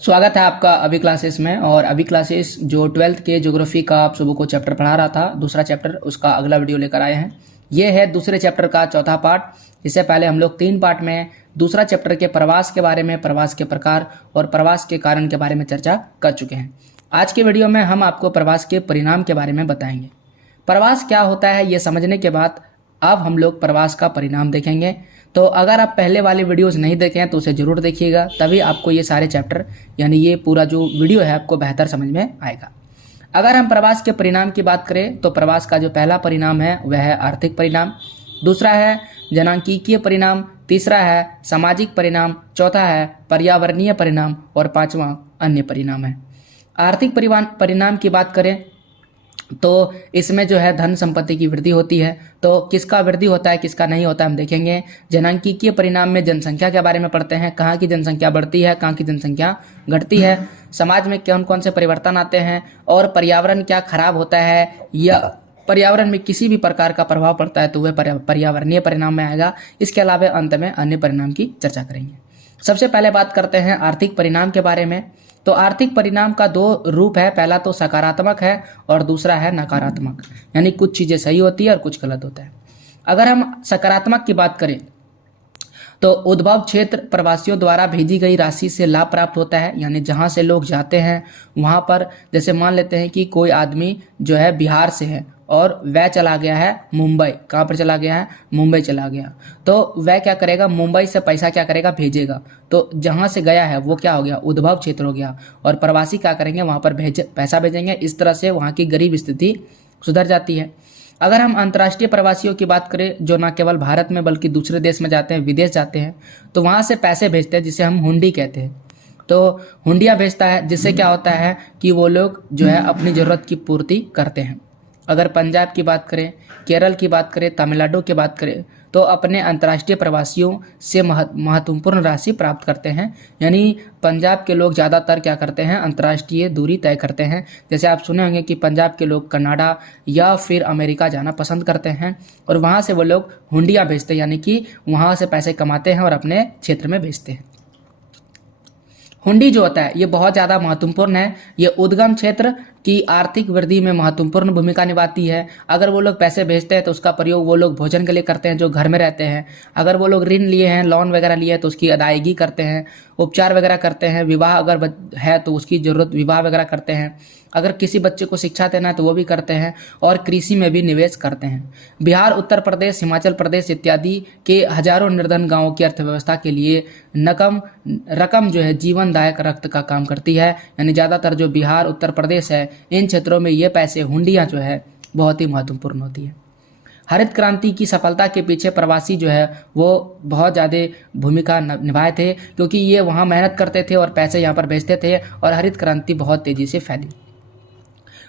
स्वागत है आपका अभी क्लासेस में। और अभी क्लासेस जो 12th के ज्योग्राफी का आप सबों को चैप्टर पढ़ा रहा था, दूसरा चैप्टर, उसका अगला वीडियो लेकर आए हैं। ये है दूसरे चैप्टर का चौथा पार्ट। इससे पहले हम लोग 3 पार्ट में दूसरा चैप्टर के प्रवास के बारे में, प्रवास के प्रकार और प्रवास के कारण के बारे में चर्चा कर चुके हैं। आज के वीडियो में हम आपको प्रवास के परिणाम के बारे में बताएंगे। प्रवास क्या होता है ये समझने के बाद अब हम लोग प्रवास का परिणाम देखेंगे। तो अगर आप पहले वाले वीडियोस नहीं देखे हैं तो उसे ज़रूर देखिएगा, तभी आपको ये सारे चैप्टर यानी ये पूरा जो वीडियो है आपको बेहतर समझ में आएगा। अगर हम प्रवास के परिणाम की बात करें तो प्रवास का जो पहला परिणाम है वह है आर्थिक परिणाम, दूसरा है जनांकीय परिणाम, तीसरा है सामाजिक परिणाम, चौथा है पर्यावरणीय परिणाम और पांचवा अन्य परिणाम है। आर्थिक परिणाम की बात करें तो इसमें जो है धन संपत्ति की वृद्धि होती है। तो किसका वृद्धि होता है किसका नहीं होता है हम देखेंगे। जनांकीय परिणाम में जनसंख्या के बारे में पढ़ते हैं, कहाँ की जनसंख्या बढ़ती है, कहाँ की जनसंख्या घटती है, समाज में कौन कौन से परिवर्तन आते हैं और पर्यावरण क्या खराब होता है या पर्यावरण में किसी भी प्रकार का प्रभाव पड़ता है तो वह पर्यावरणीय परिणाम में आएगा। इसके अलावा अंत में अन्य परिणाम की चर्चा करेंगे। सबसे पहले बात करते हैं आर्थिक परिणाम के बारे में। तो आर्थिक परिणाम का 2 रूप है, पहला तो सकारात्मक है और दूसरा है नकारात्मक, यानी कुछ चीज़ें सही होती है और कुछ गलत होता है। अगर हम सकारात्मक की बात करें तो उद्भव क्षेत्र प्रवासियों द्वारा भेजी गई राशि से लाभ प्राप्त होता है, यानी जहाँ से लोग जाते हैं वहाँ पर, जैसे मान लेते हैं कि कोई आदमी जो है बिहार से है और वह चला गया है मुंबई। कहाँ पर चला गया है? मुंबई चला गया। तो वह क्या करेगा? मुंबई से पैसा क्या करेगा? भेजेगा। तो जहाँ से गया है वो क्या हो गया? उद्भव क्षेत्र हो गया। और प्रवासी क्या करेंगे? वहाँ पर पैसा भेजेंगे। इस तरह से वहाँ की गरीब स्थिति सुधर जाती है। अगर हम अंतर्राष्ट्रीय प्रवासियों की बात करें जो न केवल भारत में बल्कि दूसरे देश में जाते हैं, विदेश जाते हैं, तो वहाँ से पैसे भेजते हैं जिसे हम हुंडी कहते हैं। तो हुंडिया भेजता है, जिससे क्या होता है कि वो लोग जो है अपनी ज़रूरत की पूर्ति करते हैं। अगर पंजाब की बात करें, केरल की बात करें, तमिलनाडु की बात करें तो अपने अंतर्राष्ट्रीय प्रवासियों से महत्वपूर्ण राशि प्राप्त करते हैं। यानी पंजाब के लोग ज़्यादातर क्या करते हैं? अंतर्राष्ट्रीय दूरी तय करते हैं। जैसे आप सुने होंगे कि पंजाब के लोग कनाडा या फिर अमेरिका जाना पसंद करते हैं और वहाँ से वो लोग हुंडियाँ भेजते हैं, यानी कि वहाँ से पैसे कमाते हैं और अपने क्षेत्र में भेजते हैं। हुंडी जो होता है ये बहुत ज़्यादा महत्वपूर्ण है। ये उद्गम क्षेत्र की आर्थिक वृद्धि में महत्वपूर्ण भूमिका निभाती है। अगर वो लोग पैसे भेजते हैं तो उसका प्रयोग वो लोग भोजन के लिए करते हैं जो घर में रहते हैं। अगर वो लोग ऋण लिए हैं, लोन वगैरह लिए हैं तो उसकी अदायगी करते हैं, उपचार वगैरह करते हैं, विवाह अगर है तो उसकी ज़रूरत विवाह वगैरह करते हैं, अगर किसी बच्चे को शिक्षा देना है तो वो भी करते हैं और कृषि में भी निवेश करते हैं। बिहार, उत्तर प्रदेश, हिमाचल प्रदेश इत्यादि के हजारों निर्धन गाँवों की अर्थव्यवस्था के लिए रकम जो है जीवनदायक रक्त का काम करती है। यानी ज़्यादातर जो बिहार, उत्तर प्रदेश है, इन क्षेत्रों में ये पैसे, हुंडियाँ जो है बहुत ही महत्वपूर्ण होती है। हरित क्रांति की सफलता के पीछे प्रवासी जो है वो बहुत ज़्यादा भूमिका निभाए थे, क्योंकि ये वहाँ मेहनत करते थे और पैसे यहाँ पर भेजते थे और हरित क्रांति बहुत तेज़ी से फैली।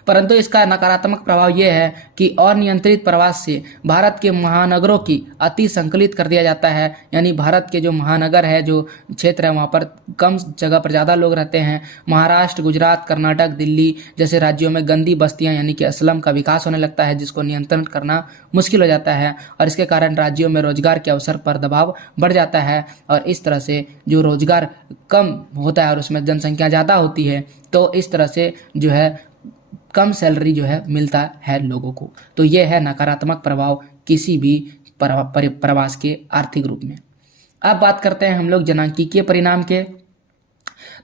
परंतु इसका नकारात्मक प्रभाव यह है कि अनियंत्रित प्रवास से भारत के महानगरों की अति संकलित कर दिया जाता है। यानी भारत के जो महानगर है, जो क्षेत्र है, वहाँ पर कम जगह पर ज़्यादा लोग रहते हैं। महाराष्ट्र, गुजरात, कर्नाटक, दिल्ली जैसे राज्यों में गंदी बस्तियाँ यानी कि अस्लम का विकास होने लगता है, जिसको नियंत्रण करना मुश्किल हो जाता है और इसके कारण राज्यों में रोजगार के अवसर पर दबाव बढ़ जाता है। और इस तरह से जो रोजगार कम होता है और उसमें जनसंख्या ज़्यादा होती है, तो इस तरह से जो है कम सैलरी जो है मिलता है लोगों को। तो ये है नकारात्मक प्रभाव किसी भी प्रवास के आर्थिक रूप में। अब बात करते हैं हम लोग जनांकीय परिणाम के।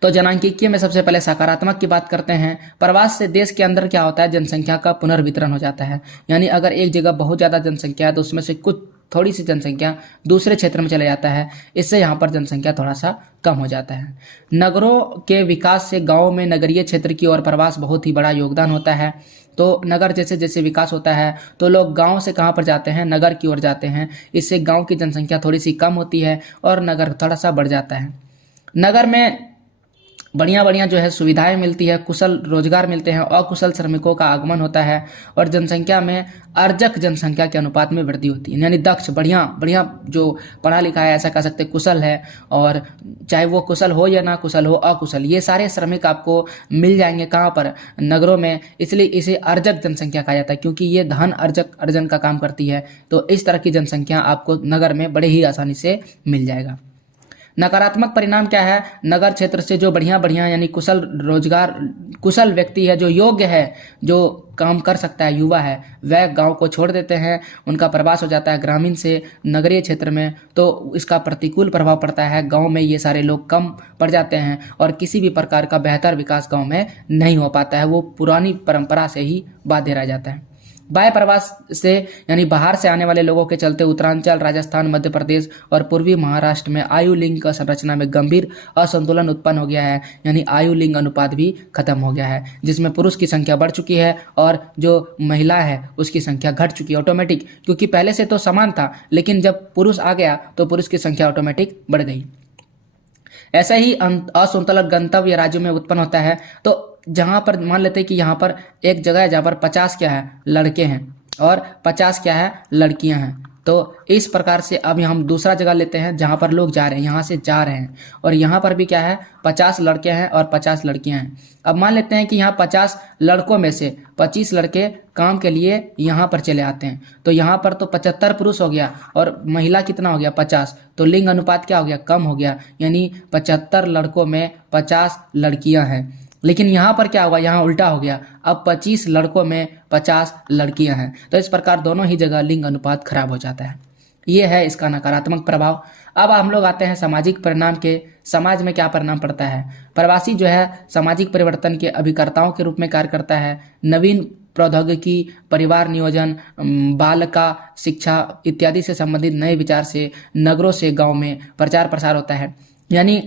तो जनांकीय में सबसे पहले सकारात्मक की बात करते हैं। प्रवास से देश के अंदर क्या होता है? जनसंख्या का पुनर्वितरण हो जाता है। यानी अगर एक जगह बहुत ज़्यादा जनसंख्या है तो उसमें से कुछ थोड़ी सी जनसंख्या दूसरे क्षेत्र में चले जाता है, इससे यहाँ पर जनसंख्या थोड़ा सा कम हो जाता है। नगरों के विकास से गाँव में नगरीय क्षेत्र की ओर प्रवास बहुत ही बड़ा योगदान होता है। तो नगर जैसे जैसे विकास होता है तो लोग गांव से कहाँ पर जाते हैं? नगर की ओर जाते हैं। इससे गांव की जनसंख्या थोड़ी सी कम होती है और नगर थोड़ा सा बढ़ जाता है। नगर में बढ़िया बढ़िया जो है सुविधाएं मिलती है, कुशल रोजगार मिलते हैं, अकुशल श्रमिकों का आगमन होता है और जनसंख्या में अर्जक जनसंख्या के अनुपात में वृद्धि होती है। यानी दक्ष, बढ़िया बढ़िया जो पढ़ा लिखा है, ऐसा कह सकते कुशल है, और चाहे वो कुशल हो या ना कुशल हो, अकुशल, ये सारे श्रमिक आपको मिल जाएंगे कहाँ पर? नगरों में। इसलिए इसे अर्जक जनसंख्या कहा जाता है, क्योंकि ये धन अर्जन का काम करती है। तो इस तरह की जनसंख्या आपको नगर में बड़े ही आसानी से मिल जाएगा। नकारात्मक परिणाम क्या है? नगर क्षेत्र से जो बढ़िया बढ़िया यानी कुशल व्यक्ति है, जो योग्य है, जो काम कर सकता है, युवा है, वह गांव को छोड़ देते हैं। उनका प्रवास हो जाता है ग्रामीण से नगरीय क्षेत्र में, तो इसका प्रतिकूल प्रभाव पड़ता है। गांव में ये सारे लोग कम पड़ जाते हैं और किसी भी प्रकार का बेहतर विकास गांव में नहीं हो पाता है। वो पुरानी परंपरा से ही बाध्य रह जाता है। बाह्य प्रवास से यानी बाहर से आने वाले लोगों के चलते उत्तरांचल, राजस्थान, मध्य प्रदेश और पूर्वी महाराष्ट्र में आयु लिंग का संरचना में गंभीर असंतुलन उत्पन्न हो गया है। यानी आयु लिंग अनुपात भी खत्म हो गया है, जिसमें पुरुष की संख्या बढ़ चुकी है और जो महिला है उसकी संख्या घट चुकी है ऑटोमेटिक, क्योंकि पहले से तो समान था, लेकिन जब पुरुष आ गया तो पुरुष की संख्या ऑटोमेटिक बढ़ गई। ऐसा ही असंतुलन गंतव्य राज्यों में उत्पन्न होता है। तो जहां पर मान लेते हैं कि यहाँ पर एक जगह है जहाँ पर 50 क्या है लड़के हैं और 50 क्या है लड़कियां हैं, तो इस प्रकार से अब हम दूसरा जगह लेते हैं जहां पर लोग जा रहे हैं, यहाँ से जा रहे हैं और यहाँ पर भी क्या है 50 लड़के हैं और 50 लड़कियां हैं। अब मान लेते हैं कि यहाँ 50 लड़कों में से 25 लड़के काम के लिए यहाँ पर चले आते हैं, तो यहाँ पर तो 75 पुरुष हो गया और महिला कितना हो गया 50, तो लिंग अनुपात क्या हो गया कम हो गया, यानी 75 लड़कों में 50 लड़कियां हैं। लेकिन यहाँ पर क्या हुआ, यहाँ उल्टा हो गया, अब 25 लड़कों में 50 लड़कियां हैं। तो इस प्रकार दोनों ही जगह लिंग अनुपात खराब हो जाता है। ये है इसका नकारात्मक प्रभाव। अब हम लोग आते हैं सामाजिक परिणाम के। समाज में क्या परिणाम पड़ता है? प्रवासी जो है सामाजिक परिवर्तन के अभिकर्ताओं के रूप में कार्य करता है। नवीन प्रौद्योगिकी, परिवार नियोजन, बालिका शिक्षा इत्यादि से संबंधित नए विचार से नगरों से गाँव में प्रचार प्रसार होता है। यानी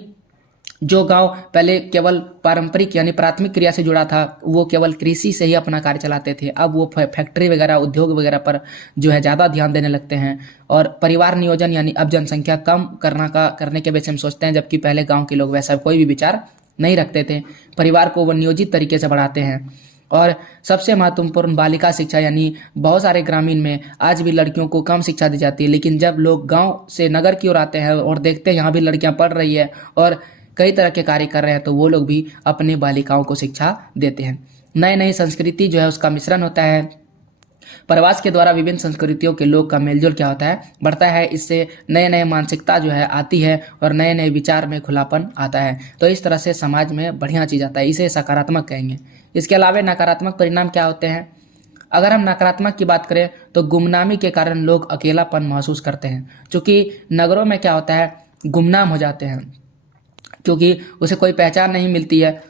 जो गांव पहले केवल पारंपरिक यानी प्राथमिक क्रिया से जुड़ा था, वो केवल कृषि से ही अपना कार्य चलाते थे, अब वो फैक्ट्री वगैरह उद्योग वगैरह पर जो है ज़्यादा ध्यान देने लगते हैं। और परिवार नियोजन यानी अब जनसंख्या कम करने के वजह से हम सोचते हैं, जबकि पहले गांव के लोग वैसा कोई भी विचार नहीं रखते थे। परिवार को वो नियोजित तरीके से बढ़ाते हैं। और सबसे महत्वपूर्ण बालिका शिक्षा, यानी बहुत सारे ग्रामीण में आज भी लड़कियों को कम शिक्षा दी जाती है, लेकिन जब लोग गाँव से नगर की ओर आते हैं और देखते हैं यहाँ भी लड़कियाँ पढ़ रही है और कई तरह के कार्य कर रहे हैं, तो वो लोग भी अपने बालिकाओं को शिक्षा देते हैं। नई नई संस्कृति जो है उसका मिश्रण होता है। प्रवास के द्वारा विभिन्न संस्कृतियों के लोग का मेलजोल क्या होता है बढ़ता है। इससे नए नए मानसिकता जो है आती है और नए नए विचार में खुलापन आता है। तो इस तरह से समाज में बढ़िया चीज़ आता है, इसे सकारात्मक कहेंगे। इसके अलावा नकारात्मक परिणाम क्या होते हैं? अगर हम नकारात्मक की बात करें तो गुमनामी के कारण लोग अकेलापन महसूस करते हैं, क्योंकि नगरों में क्या होता है गुमनाम हो जाते हैं, क्योंकि उसे कोई पहचान नहीं मिलती है।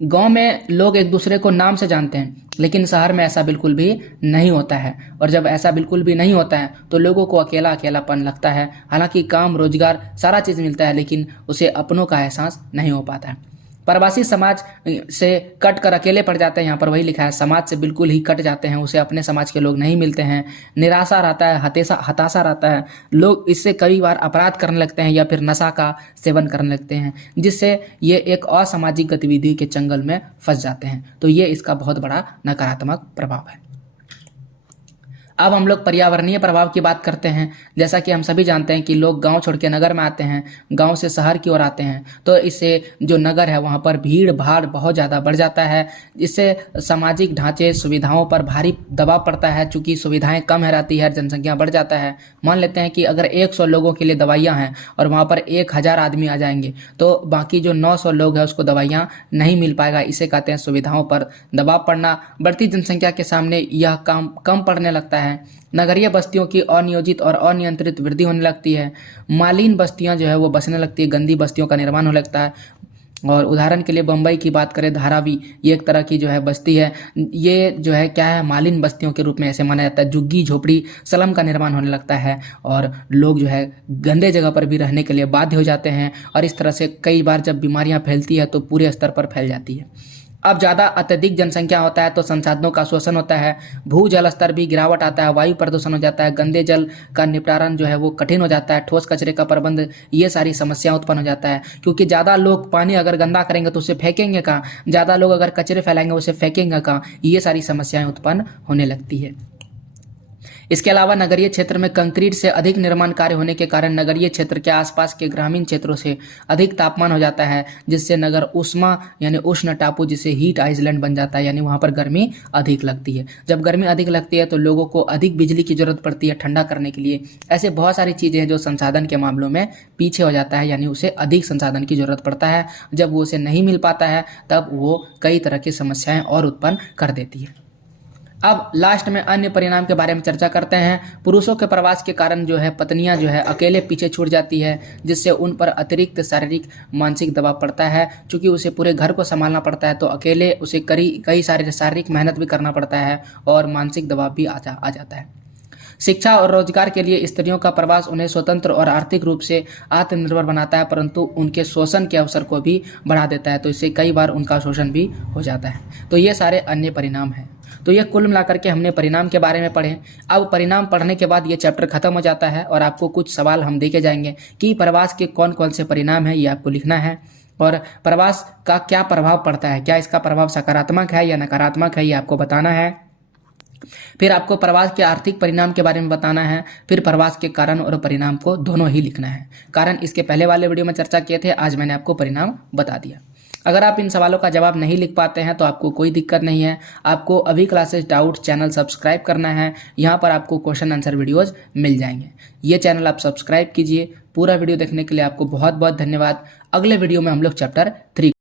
गांव में लोग एक दूसरे को नाम से जानते हैं, लेकिन शहर में ऐसा बिल्कुल भी नहीं होता है। और जब ऐसा बिल्कुल भी नहीं होता है तो लोगों को अकेलापन लगता है। हालांकि काम, रोजगार, सारा चीज़ मिलता है, लेकिन उसे अपनों का एहसास नहीं हो पाता है। प्रवासी समाज से कट कर अकेले पड़ जाते हैं, यहाँ पर वही लिखा है, समाज से बिल्कुल ही कट जाते हैं, उसे अपने समाज के लोग नहीं मिलते हैं। निराशा रहता है, हताशा रहता है। लोग इससे कई बार अपराध करने लगते हैं या फिर नशा का सेवन करने लगते हैं, जिससे ये एक असामाजिक गतिविधि के चंगल में फंस जाते हैं। तो ये इसका बहुत बड़ा नकारात्मक प्रभाव है। अब हम लोग पर्यावरणीय प्रभाव की बात करते हैं। जैसा कि हम सभी जानते हैं कि लोग गांव छोड़ के नगर में आते हैं, गांव से शहर की ओर आते हैं, तो इससे जो नगर है वहां पर भीड़ भाड़ बहुत ज़्यादा बढ़ जाता है। इससे सामाजिक ढांचे, सुविधाओं पर भारी दबाव पड़ता है, चूँकि सुविधाएं कम है रहती है, जनसंख्या बढ़ जाता है। मान लेते हैं कि अगर 100 लोगों के लिए दवाइयाँ हैं और वहाँ पर 1000 आदमी आ जाएंगे, तो बाकी जो 900 लोग हैं उसको दवाइयाँ नहीं मिल पाएगा। इसे कहते हैं सुविधाओं पर दबाव पड़ना। बढ़ती जनसंख्या के सामने यह काम कम पड़ने लगता है। नगरीय बस्तियों की अनियोजित और अनियंत्रित वृद्धि होने लगती है। मालिन बस्तियां जो है वो बसने लगती है, गंदी बस्तियों का निर्माण होने लगता है। और उदाहरण के लिए बम्बई की बात करें, धारावी, ये एक तरह की जो है बस्ती है। ये जो है क्या है, मालिन बस्तियों के रूप में ऐसे माना जाता है। झुग्गी झोपड़ी स्लम का निर्माण होने लगता है और लोग जो है गंदे जगह पर भी रहने के लिए बाध्य हो जाते हैं। और इस तरह से कई बार जब बीमारियां फैलती है तो पूरे स्तर पर फैल जाती है। अब ज़्यादा अत्यधिक जनसंख्या होता है तो संसाधनों का शोषण होता है, भूजल स्तर भी गिरावट आता है, वायु प्रदूषण हो जाता है, गंदे जल का निपटारण जो है वो कठिन हो जाता है, ठोस कचरे का प्रबंध, ये सारी समस्या उत्पन्न हो जाता है। क्योंकि ज़्यादा लोग पानी अगर गंदा करेंगे तो उसे फेंकेंगे कहाँ, ज़्यादा लोग अगर कचरे फैलाएंगे उसे फेंकेंगे कहाँ, ये सारी समस्याएं उत्पन्न होने लगती है। इसके अलावा नगरीय क्षेत्र में कंक्रीट से अधिक निर्माण कार्य होने के कारण नगरीय क्षेत्र के आसपास के ग्रामीण क्षेत्रों से अधिक तापमान हो जाता है, जिससे नगर उष्मा यानी उष्ण टापू जिसे हीट आइलैंड बन जाता है, यानी वहाँ पर गर्मी अधिक लगती है। जब गर्मी अधिक लगती है तो लोगों को अधिक बिजली की जरूरत पड़ती है ठंडा करने के लिए। ऐसे बहुत सारी चीज़ें हैं जो संसाधन के मामलों में पीछे हो जाता है, यानी उसे अधिक संसाधन की जरूरत पड़ता है। जब वो उसे नहीं मिल पाता है तब वो कई तरह की समस्याएं और उत्पन्न कर देती है। अब लास्ट में अन्य परिणाम के बारे में चर्चा करते हैं। पुरुषों के प्रवास के कारण जो है पत्नियां जो है अकेले पीछे छूट जाती है, जिससे उन पर अतिरिक्त शारीरिक मानसिक दबाव पड़ता है। चूंकि उसे पूरे घर को संभालना पड़ता है तो अकेले उसे कई सारे शारीरिक मेहनत भी करना पड़ता है और मानसिक दबाव भी आ जाता है। शिक्षा और रोजगार के लिए स्त्रियों का प्रवास उन्हें स्वतंत्र और आर्थिक रूप से आत्मनिर्भर बनाता है, परंतु उनके शोषण के अवसर को भी बढ़ा देता है, तो इससे कई बार उनका शोषण भी हो जाता है। तो ये सारे अन्य परिणाम हैं। तो ये कुल मिलाकर के हमने परिणाम के बारे में पढ़े। अब परिणाम पढ़ने के बाद ये चैप्टर खत्म हो जाता है और आपको कुछ सवाल हम देके जाएंगे कि प्रवास के कौन कौन से परिणाम हैं, ये आपको लिखना है। और प्रवास का क्या प्रभाव पड़ता है, क्या इसका प्रभाव सकारात्मक है या नकारात्मक है, ये आपको बताना है। फिर आपको प्रवास के आर्थिक परिणाम के बारे में बताना है। फिर प्रवास के कारण और परिणाम को दोनों ही लिखना है। कारण इसके पहले वाले वीडियो में चर्चा किए थे, आज मैंने आपको परिणाम बता दिया। अगर आप इन सवालों का जवाब नहीं लिख पाते हैं तो आपको कोई दिक्कत नहीं है। आपको अभी क्लासेस डाउट चैनल सब्सक्राइब करना है। यहाँ पर आपको क्वेश्चन आंसर वीडियोज मिल जाएंगे। ये चैनल आप सब्सक्राइब कीजिए। पूरा वीडियो देखने के लिए आपको बहुत बहुत धन्यवाद। अगले वीडियो में हम लोग चैप्टर 3